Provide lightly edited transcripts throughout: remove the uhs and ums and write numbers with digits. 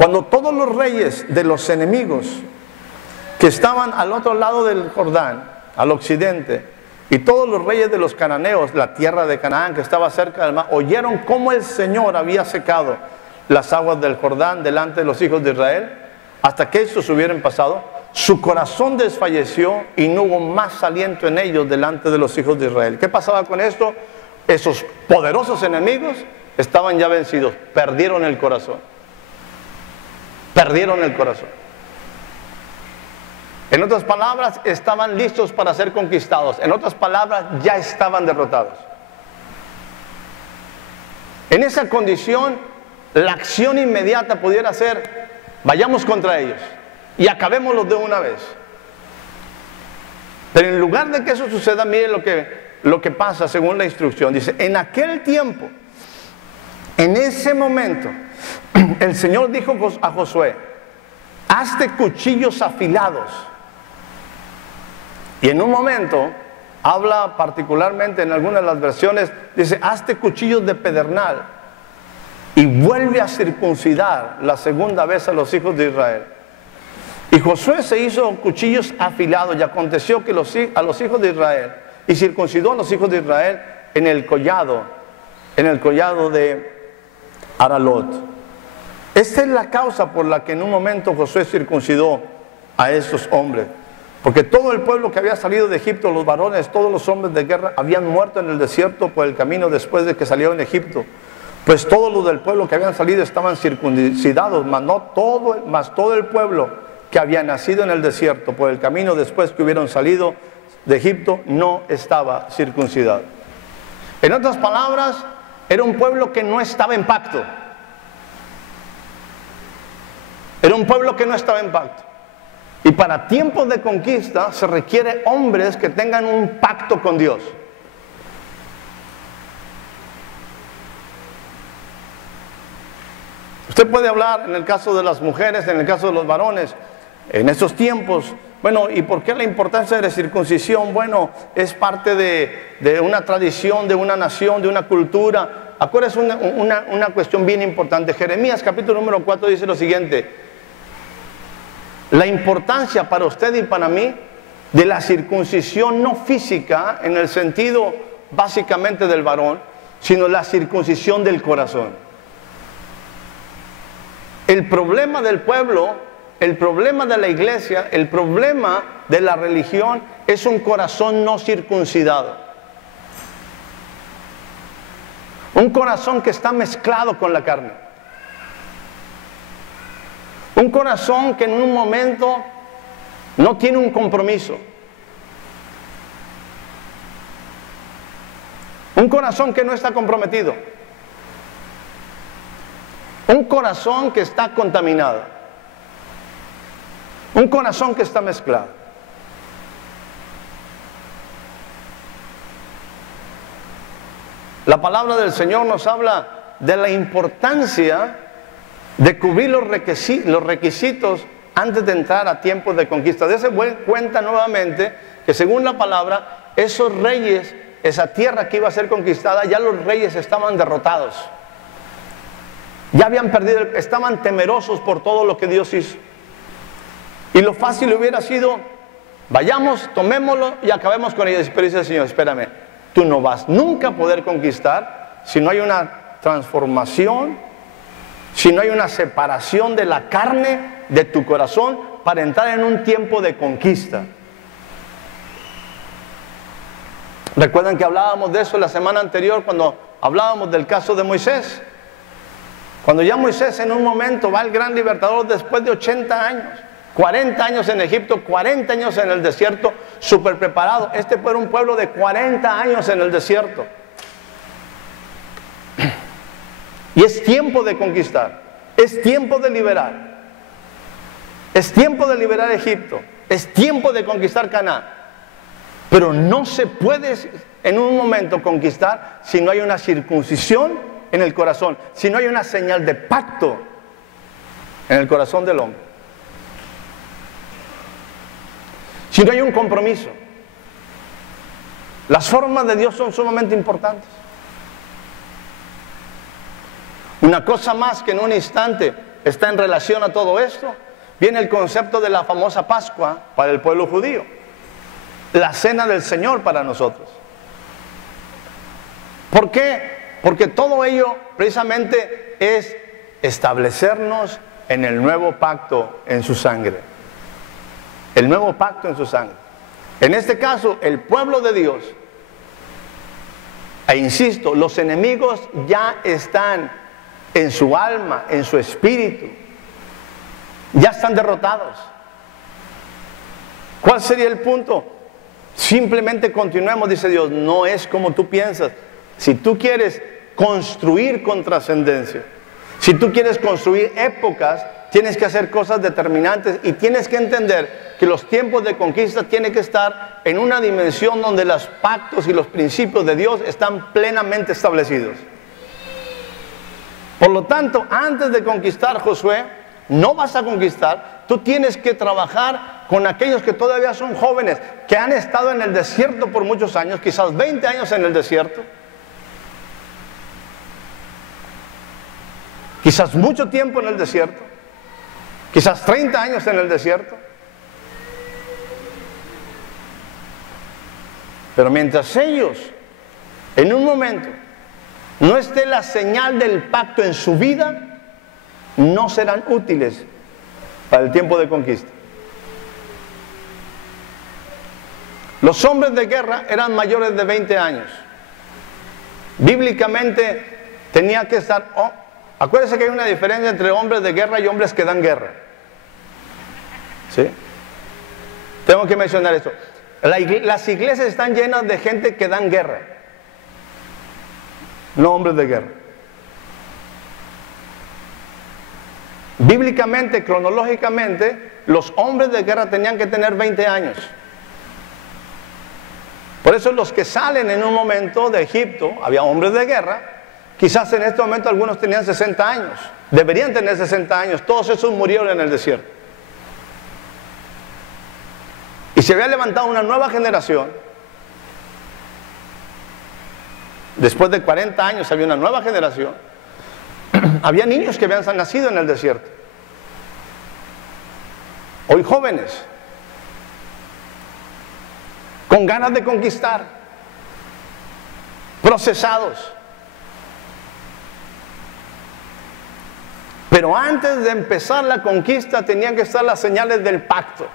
Cuando todos los reyes de los enemigos que estaban al otro lado del Jordán, al occidente, y todos los reyes de los cananeos, la tierra de Canaán que estaba cerca del mar, oyeron cómo el Señor había secado las aguas del Jordán delante de los hijos de Israel, hasta que estos hubieran pasado, su corazón desfalleció y no hubo más aliento en ellos delante de los hijos de Israel. ¿Qué pasaba con esto? Esos poderosos enemigos estaban ya vencidos, perdieron el corazón. Perdieron el corazón. En otras palabras, estaban listos para ser conquistados. En otras palabras, ya estaban derrotados. En esa condición, la acción inmediata pudiera ser: vayamos contra ellos y acabémoslos de una vez. Pero en lugar de que eso suceda, mire lo que pasa según la instrucción. Dice: en aquel tiempo, en ese momento, el Señor dijo a Josué: hazte cuchillos afilados. Y en un momento, habla particularmente en algunas de las versiones, dice: hazte cuchillos de pedernal y vuelve a circuncidar la segunda vez a los hijos de Israel. Y Josué se hizo cuchillos afilados, y aconteció que a los hijos de Israel, y circuncidó a los hijos de Israel en el collado de Aralot. Esta es la causa por la que en un momento Josué circuncidó a estos hombres, porque todo el pueblo que había salido de Egipto, los varones, todos los hombres de guerra, habían muerto en el desierto por el camino después de que salieron de Egipto. Pues todos los del pueblo que habían salido estaban circuncidados, mas todo el pueblo que había nacido en el desierto por el camino después que hubieron salido de Egipto no estaba circuncidado. En otras palabras, era un pueblo que no estaba en pacto. Era un pueblo que no estaba en pacto. Y para tiempos de conquista se requiere hombres que tengan un pacto con Dios. Usted puede hablar en el caso de las mujeres, en el caso de los varones, en estos tiempos. Bueno, ¿y por qué la importancia de la circuncisión? Bueno, es parte de una tradición, de una nación, de una cultura. Acuérdense una cuestión bien importante. Jeremías capítulo número 4 dice lo siguiente: la importancia para usted y para mí de la circuncisión no física en el sentido básicamente del varón, sino la circuncisión del corazón. El problema del pueblo, el problema de la iglesia, el problema de la religión es un corazón no circuncidado. Un corazón que está mezclado con la carne. Un corazón que en un momento no tiene un compromiso. Un corazón que no está comprometido. Un corazón que está contaminado. Un corazón que está mezclado. La palabra del Señor nos habla de la importancia de cubrir los requisitos antes de entrar a tiempos de conquista. Dese cuenta nuevamente que según la palabra, esos reyes, esa tierra que iba a ser conquistada, ya los reyes estaban derrotados. Ya habían perdido, estaban temerosos por todo lo que Dios hizo. Y lo fácil hubiera sido: vayamos, tomémoslo y acabemos con ellos. Pero dice el Señor: espérame, tú no vas nunca a poder conquistar si no hay una transformación, si no hay una separación de la carne de tu corazón para entrar en un tiempo de conquista. ¿Recuerdan que hablábamos de eso la semana anterior cuando hablábamos del caso de Moisés? Cuando ya Moisés en un momento va al gran libertador después de 80 años, 40 años en Egipto, 40 años en el desierto, súper preparado. Este fue un pueblo de 40 años en el desierto. Y es tiempo de conquistar, es tiempo de liberar, es tiempo de liberar Egipto, es tiempo de conquistar Canaán. Pero no se puede en un momento conquistar si no hay una circuncisión en el corazón, si no hay una señal de pacto en el corazón del hombre, si no hay un compromiso. Las formas de Dios son sumamente importantes. Una cosa más que en un instante está en relación a todo esto, viene el concepto de la famosa Pascua para el pueblo judío, la cena del Señor para nosotros. ¿Por qué? Porque todo ello precisamente es establecernos en el nuevo pacto en su sangre. El nuevo pacto en su sangre. En este caso, el pueblo de Dios, e insisto, los enemigos ya están en su alma, en su espíritu. Ya están derrotados. ¿Cuál sería el punto? Simplemente continuemos, dice Dios, no es como tú piensas. Si tú quieres construir con trascendencia, si tú quieres construir épocas, tienes que hacer cosas determinantes y tienes que entender que los tiempos de conquista tienen que estar en una dimensión donde los pactos y los principios de Dios están plenamente establecidos. Por lo tanto, antes de conquistar, Josué, no vas a conquistar, tú tienes que trabajar con aquellos que todavía son jóvenes, que han estado en el desierto por muchos años, quizás 20 años en el desierto, quizás mucho tiempo en el desierto, quizás 30 años en el desierto. Pero mientras ellos, en un momento, no esté la señal del pacto en su vida, no serán útiles para el tiempo de conquista. Los hombres de guerra eran mayores de 20 años. Bíblicamente tenía que estar... acuérdense que hay una diferencia entre hombres de guerra y hombres que dan guerra. ¿Sí? Tengo que mencionar esto. Las iglesias están llenas de gente que dan guerra, no hombres de guerra. Bíblicamente, cronológicamente, los hombres de guerra tenían que tener 20 años. Por eso los que salen en un momento de Egipto, había hombres de guerra, quizás en este momento algunos tenían 60 años, deberían tener 60 años, todos esos murieron en el desierto. Y se había levantado una nueva generación. Después de 40 años había una nueva generación. Había niños que habían nacido en el desierto. Hoy jóvenes, con ganas de conquistar, procesados. Pero antes de empezar la conquista tenían que estar las señales del pacto.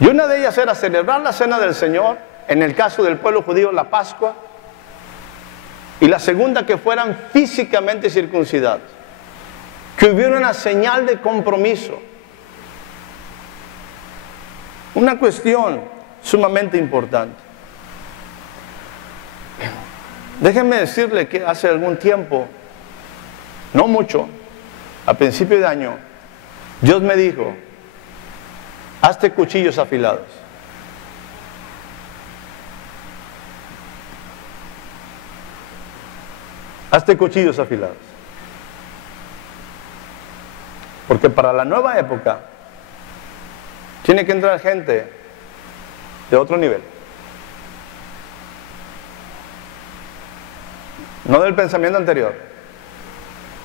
Y una de ellas era celebrar la cena del Señor, en el caso del pueblo judío la Pascua, y la segunda que fueran físicamente circuncidados, que hubiera una señal de compromiso. Una cuestión sumamente importante. Déjenme decirle que hace algún tiempo, no mucho, a principio de año, Dios me dijo: hazte cuchillos afilados. Hazte cuchillos afilados. Porque para la nueva época tiene que entrar gente de otro nivel. No del pensamiento anterior.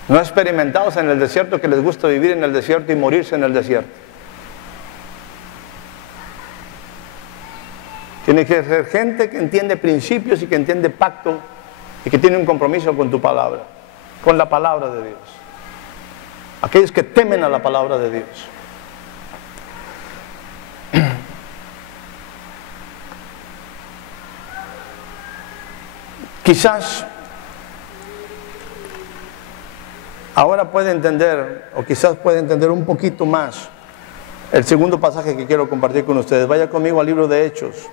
No experimentados en el desierto, que les gusta vivir en el desierto y morirse en el desierto. Tiene que ser gente que entiende principios y que entiende pacto y que tiene un compromiso con tu palabra, con la palabra de Dios. Aquellos que temen a la palabra de Dios. Quizás ahora puede entender, o quizás puede entender un poquito más el segundo pasaje que quiero compartir con ustedes. Vaya conmigo al libro de Hechos.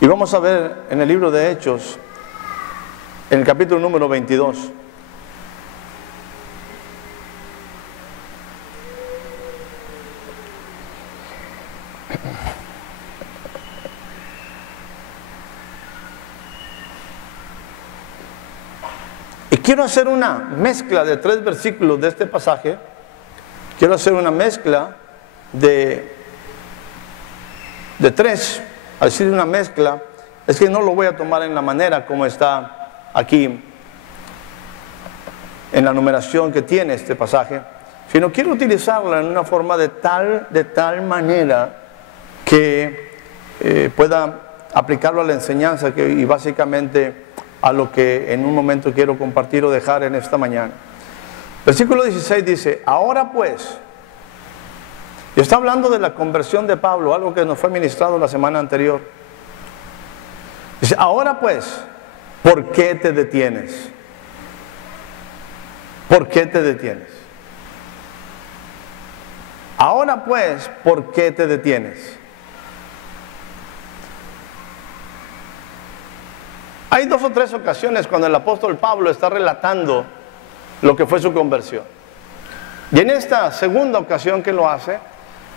Y vamos a ver en el libro de Hechos, en el capítulo número 22. Y quiero hacer una mezcla de 3 versículos de este pasaje. Quiero hacer una mezcla de 3, al decir una mezcla, es que no lo voy a tomar en la manera como está aquí en la numeración que tiene este pasaje, sino quiero utilizarla en una forma de tal manera que pueda aplicarlo a la enseñanza y básicamente a lo que en un momento quiero compartir o dejar en esta mañana. Versículo 16 dice, ahora pues, y está hablando de la conversión de Pablo, algo que nos fue ministrado la semana anterior. Dice, ahora pues, ¿por qué te detienes? ¿Por qué te detienes? Ahora pues, ¿por qué te detienes? Hay 2 o 3 ocasiones cuando el apóstol Pablo está relatando lo que fue su conversión. Y en esta segunda ocasión que lo hace,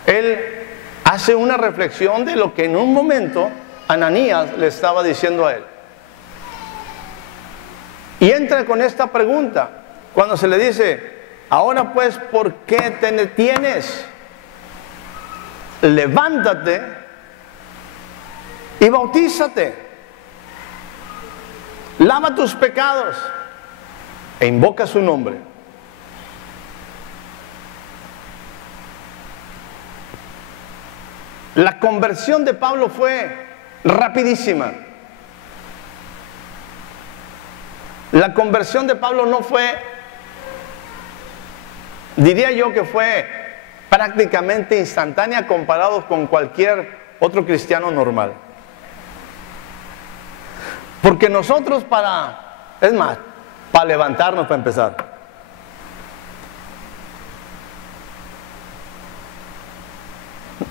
él hace una reflexión de lo que en un momento Ananías le estaba diciendo a él. Y entra con esta pregunta, cuando se le dice, ahora pues, ¿por qué te detienes? Levántate y bautízate. Lava tus pecados e invoca su nombre. La conversión de Pablo fue rapidísima. La conversión de Pablo no fue, diría yo que fue prácticamente instantánea comparado con cualquier otro cristiano normal. Porque nosotros es más, para levantarnos para empezar.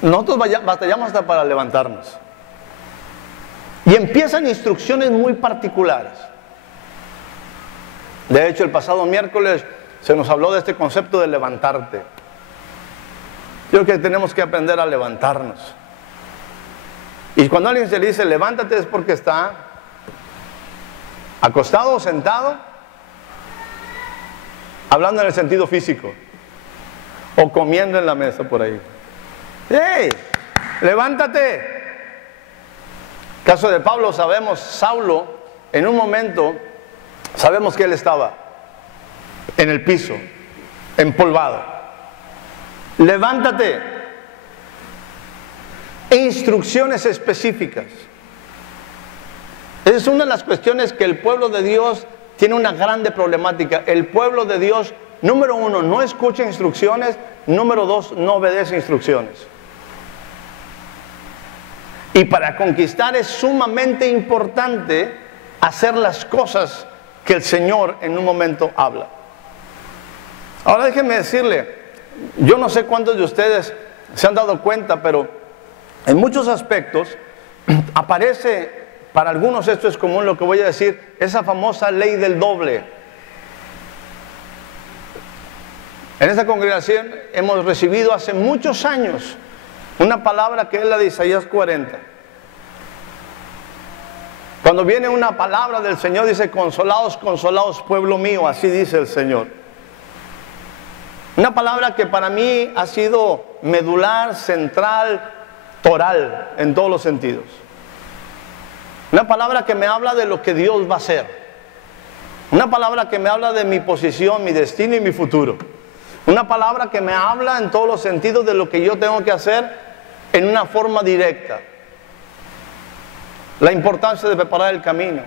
Nosotros batallamos hasta para levantarnos. Y empiezan instrucciones muy particulares. De hecho, el pasado miércoles se nos habló de este concepto de levantarte. Yo creo que tenemos que aprender a levantarnos. Y cuando alguien se le dice levántate es porque está acostado o sentado, hablando en el sentido físico, o comiendo en la mesa por ahí. ¡Hey! ¡Levántate! Caso de Pablo, sabemos, Saulo, en un momento, sabemos que él estaba en el piso, empolvado. Levántate. E instrucciones específicas. Esa es una de las cuestiones que el pueblo de Dios tiene una grande problemática. El pueblo de Dios, número 1, no escucha instrucciones. Número 2, no obedece instrucciones. Y para conquistar es sumamente importante hacer las cosas que el Señor en un momento habla. Ahora déjenme decirle, yo no sé cuántos de ustedes se han dado cuenta, pero en muchos aspectos aparece, para algunos esto es común lo que voy a decir, esa famosa ley del doble. En esta congregación hemos recibido hace muchos años una palabra que es la de Isaías 40. Cuando viene una palabra del Señor dice, consolaos, consolaos, pueblo mío, así dice el Señor. Una palabra que para mí ha sido medular, central, toral, en todos los sentidos. Una palabra que me habla de lo que Dios va a hacer. Una palabra que me habla de mi posición, mi destino y mi futuro. Una palabra que me habla en todos los sentidos de lo que yo tengo que hacer en una forma directa. La importancia de preparar el camino.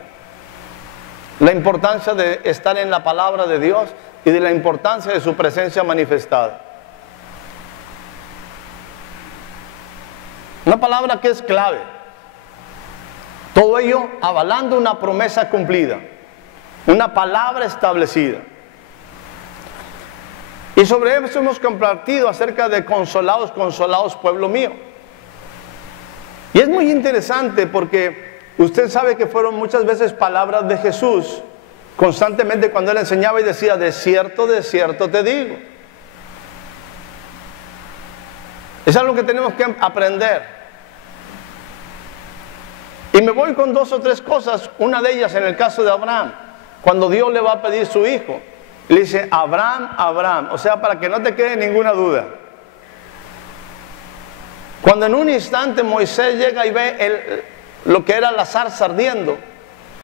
La importancia de estar en la palabra de Dios y de la importancia de su presencia manifestada. Una palabra que es clave. Todo ello avalando una promesa cumplida. Una palabra establecida. Y sobre eso hemos compartido acerca de consolaos, consolaos, pueblo mío. Y es muy interesante porque usted sabe que fueron muchas veces palabras de Jesús constantemente cuando él enseñaba y decía, de cierto te digo. Es algo que tenemos que aprender. Y me voy con 2 o 3 cosas, una de ellas en el caso de Abraham, cuando Dios le va a pedir su hijo. Le dice, Abraham, Abraham, o sea, para que no te quede ninguna duda. Cuando en un instante Moisés llega y ve lo que era la zarza ardiendo.